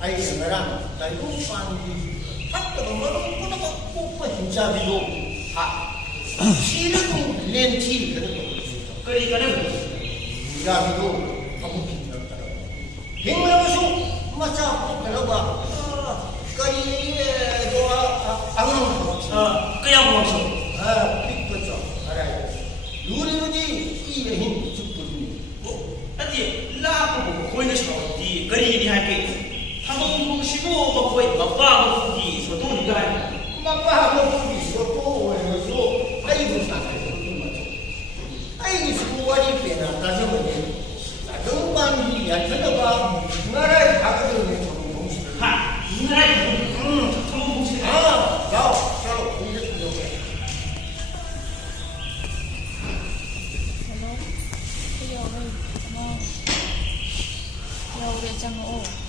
ai ngarang dai ko pan di hat to ma ro ko na ko pa hincha bi lo ha shi ru len chi ka to kari ka na ya bi lo amu ki na ta hing la su ma cha ko ka la ba kari do ang ko kaya mo so pik ko so ara luri ji i hin chu ko ni ati la ko ko na so di kari ni ha ke 한번 보시고 먹고 먹방 이 소동이가 막바하고 있었고 그래서 아이고 사나요 아이고 수고하니 빼나 따져보니 정반이 야채가 나라에 가거든요 하 나라에 정봉식 야 공격 부족해 Hello, udah jangan oh.